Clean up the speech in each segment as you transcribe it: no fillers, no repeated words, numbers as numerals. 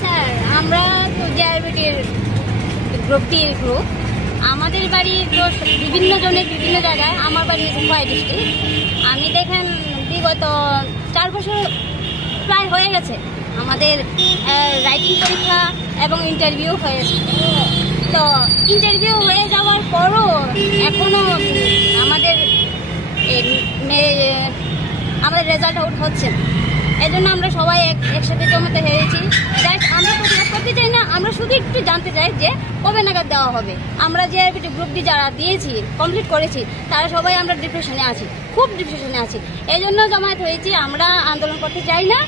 Sir আমরা তো জেআরবিটির group আমাদের বাড়ি তো বিভিন্ন জনের বিভিন্ন জায়গায়। আমার বাড়ি খোয়াই ডিস্ট্রিক্ট। আমি দেখেন বিগত 4 বছর প্রায় হয়ে গেছে আমাদের রাইটিং পরীক্ষা এবং ইন্টারভিউ হয়েছে। তো ইন্টারভিউ হয়ে যাওয়ার পরও এখনো আমাদের রেজাল্ট আউট হচ্ছে না। এই জন্য আমরা সবাই একসাথে জমাতে হয়েছি। আমরা প্রতিবাদ করতে চাই না, আমরা শুধু একটু জানতে চাই যে কবে নাগাদ দেওয়া হবে। আমরা জেআরবিটি গ্রুপ ডি যারা দিয়েছি, কমপ্লিট করেছি, তারা সবাই আমরা ডিপ্রেশনে আছি, খুব ডিপ্রেশনে আছি। এই জন্য জমায়েত হয়েছি। আমরা আন্দোলন করতে চাই না,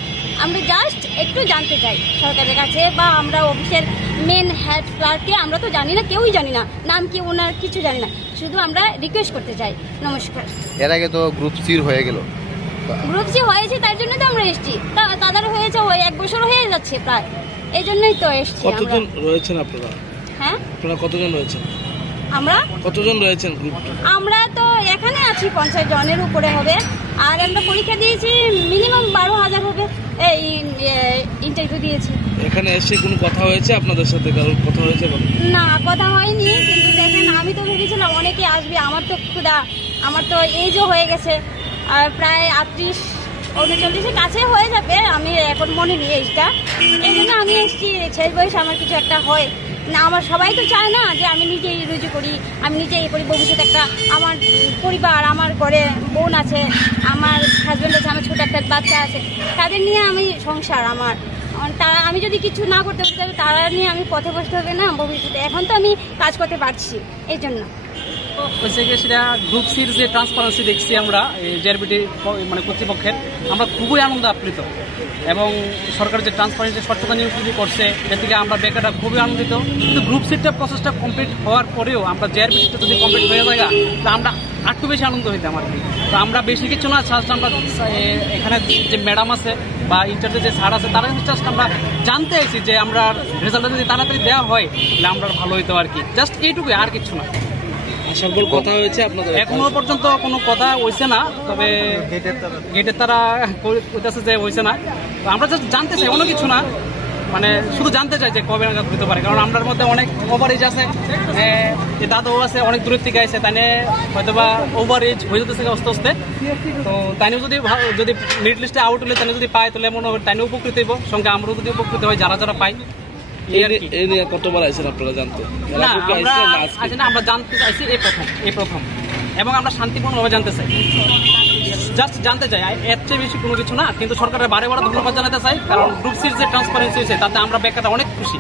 আমরা জাস্ট একটু জানতে চাই সরকারের কাছে, বা আমরা অফিসের মেন হেড ক্লার্ককে আমরা তো জানি না, কেউই জানি না, নাম কি ওনার কিছু জানি না, শুধু আমরা রিকোয়েস্ট করতে চাই। নমস্কার। এর আগে তো গ্রুপ সির হয়ে গেল, গ্রুপ সি হয়েছে, তার জন্য তো আমরা এসেছি। তাদের হয়েছে 1 বছর হয়ে যাচ্ছে প্রায়, এই জন্যই তো এসেছি। কতজন রয়েছেন আপনারা? হ্যাঁ, আপনারা কতজন রয়েছেন? আমরা কতজন রয়েছেন গ্রুপ? আমরা তো এখানে আছি 50 জনের উপরে হবে। আর আমরা পরীক্ষা দিয়েছি মিনিমাম 12,000 হবে। এই ইন্টারভিউ দিয়েছি। এখানে এসে কোনো কথা হয়েছে আপনাদের সাথে? কারোর কথা হয়েছে? না, কথা হয়নি। কিন্তু দেখেন, আমি তো ভেবেছিলাম অনেকে আসবে। আমার তো ক্ষুধা, আমার তো এজও হয়ে গেছে, আর প্রায় 38-39 কাছে হয়ে যাবে। আমি এখন মনে নিই এইটা, এই জন্য আমি এসেছি। শেষ বয়সে আমার কিছু একটা হয় না। আমার সবাই তো চায় না যে আমি নিজেই রুজু করি, আমি নিজেই করি। ভবিষ্যতে একটা আমার পরিবার, আমার ঘরে বোন আছে, আমার হাজব্যান্ড আছে, আমার ছোট একটা বাচ্চা আছে, তাদের নিয়ে আমি সংসার আমার। আমি যদি কিছু না করতে পারি তাহলে তারা নিয়ে আমি পথে বসতে হবে না ভবিষ্যতে। এখন তো আমি কাজ করতে পারছি, এই জন্য। হয়েছে কি, সেটা গ্রুপ সির যে ট্রান্সপারেন্সি দেখছি আমরা জেআরবিটি মানে কর্তৃপক্ষের, আমরা খুবই আনন্দ আপ্লুত। এবং সরকার যে ট্রান্সপারেন্সি স্বচ্ছতা নিয়োগ করছে, এর থেকে আমরা বেকাররা খুবই আনন্দিত। কিন্তু গ্রুপ সিরটা প্রসেসটা কমপ্লিট হওয়ার পরেও আমরা জেআরবিটিটা যদি কমপ্লিট হয়ে যায়, তাহলে আমরা একটু বেশি আনন্দ হইতাম আর কি। তো আমরা বেশি কিছু না, জাস্ট আমরা এখানে যে ম্যাডাম আছে বা ইন্টারভিউ যে স্যার আছে, তারা জাস্ট আমরা জানতে চাইছি যে আমরা রেজাল্টটা যদি তাড়াতাড়ি দেওয়া হয় তাহলে আমরা ভালো হইতো আর কি। জাস্ট এইটুকুই, আর কিছু না। সকল কথা হয়েছে আপনাদের? এখনো পর্যন্ত কোনো কথা হয়েছে না, তবে গেটের তারা কইতেছে যে হয়েছে না। তো আমরা জাস্ট জানতে চাই, অন্য কিছু না, মানে শুধু জানতে চাই যে কবে নাগাদ হতে পারে। কারণ আমরার মধ্যে অনেক ওভার এজ আছে, দাদু আছে, অনেক দূরের থেকে আছে, তাই হয়তো বা ওভার এজ হয়ে যেতেছে আস্তে আস্তে। তো তাইও যদি মেরিট লিস্টে আউট হলে তাই যদি পায়, তাহলে মনে হবে তাইও উপকৃত হইব, সঙ্গে আমরাও যদি উপকৃত হয় যারা পাই। এই নিয়ে কতবার আইছেন আপনারা জানতে? না, আমরা জানতে চাইছি এই প্রথম, এবং আমরা শান্তিপূর্ণভাবে জানতে চাই, জাস্ট জানতে চাই, এর চেয়ে বেশি কোনো কিছু না। কিন্তু সরকারের বারে ধন্যবাদ জানাতে চাই, কারণ গ্রুপ সির যে ট্রান্সপারেন্সি হয়েছে তাতে আমরা বেকাররা অনেক খুশি।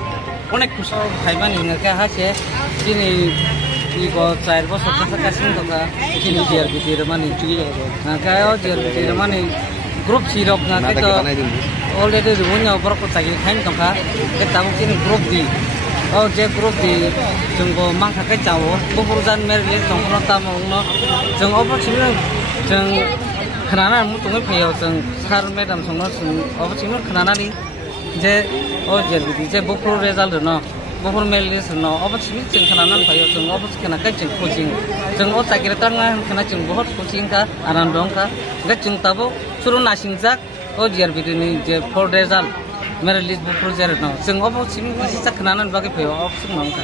খাইবানি হাসে দিনে 4 বছর কাছাকাছি দোকা জিআরবিটি মানে জিআরবিটি মানে গ্রুপ সি রক না তো অলরেডि रुबुनियाव बरको चागिर खाइन दंखा के ताबो किनि ग्रुप दी ओ जे ग्रुप दी जोंबो मांखाखै जावो बबरजान मेरले जोंनो तामनो जों अबसिनो जों खोनाना मुतुङै फैयो जों सार मेडाम संनो अबसिनो खोनानानि जे ओ जेरबिदि जे बफर रिजाल्ट न बफर मेल लिस्ट न अबसिनो जों खोनानानै फैयो जों अबस खोनाखै जों कोचिं जों अ चागिर तांगा खोना जों बहुत कोचिं का आराम दंखा गे जों ताबो सुरु नासिंजाक ओ जिआरबिटी नि जे फर रिजाल्ट मेरिट लिस्ट बफर जेर न जों अबसिनो खोनानानै बागै फैयो अबसिनो नंखा।